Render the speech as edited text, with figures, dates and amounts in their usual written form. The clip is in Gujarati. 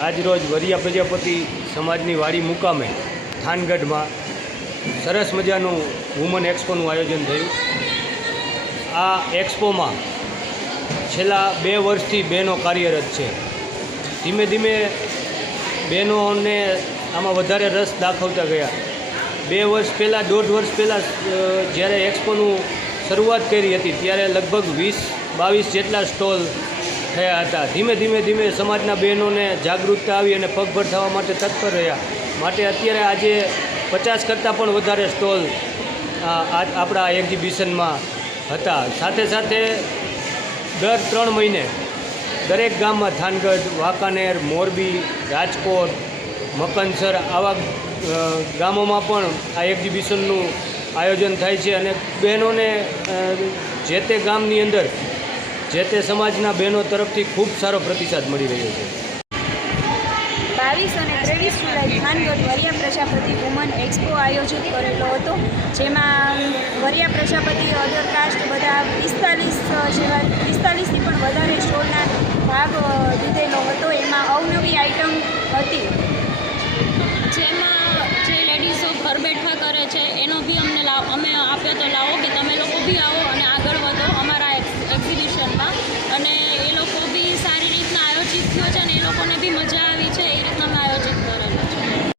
આજરોજ વરિયા પ્રજાપતિ સમાજની વાડી મુકામે થાનગઢમાં સરસ મજાનું વુમન એક્સપોનું આયોજન થયું। આ એક્સપોમાં છેલ્લા 2 વર્ષથી બહેનો કાર્યરત છે। ધીમે ધીમે બહેનોને આમાં વધારે રસ દાખવતા ગયા। 2 વર્ષ પહેલાં 1.5 વર્ષ પહેલાં જ્યારે એક્સપોનું શરૂઆત કરી હતી ત્યારે લગભગ 20-22 જેટલા સ્ટોલ થયા હતા। ધીમે ધીમે સમાજના બહેનોને જાગૃતતા આવી અને પગભર થવા માટે તત્પર રહ્યા। માટે અત્યારે આજે 50 કરતાં પણ વધારે સ્ટોલ આપણા એક્ઝિબિશનમાં હતા। સાથે સાથે દર 3 મહિને દરેક ગામમાં થાનગઢ, વાંકાનેર, મોરબી, રાજકોટ, મકનસર આવા ગામોમાં પણ આ એક્ઝિબિશનનું આયોજન થાય છે અને બહેનોને જે તે ગામની અંદર જે તે સમાજના બહેનો તરફથી ખૂબ સારો પ્રતિસાદ મળી રહ્યો છે। 22 અને 23 જુલાઈ થાનગઢ વરિયા પ્રજાપતિ વુમન એક્સપો આયોજિત કરેલો હતો, જેમાં વરિયા પ્રજાપતિ અધર કાસ્ટ બધા 45થી પણ વધારે સ્ટોલના ભાગ લીધેલો હતો। એમાં અવનવી આઇટમ હતી, જેમાં જે લેડીઝો ઘર બેઠા કરે છે એનો બી અમે આપ્યો તો લાવો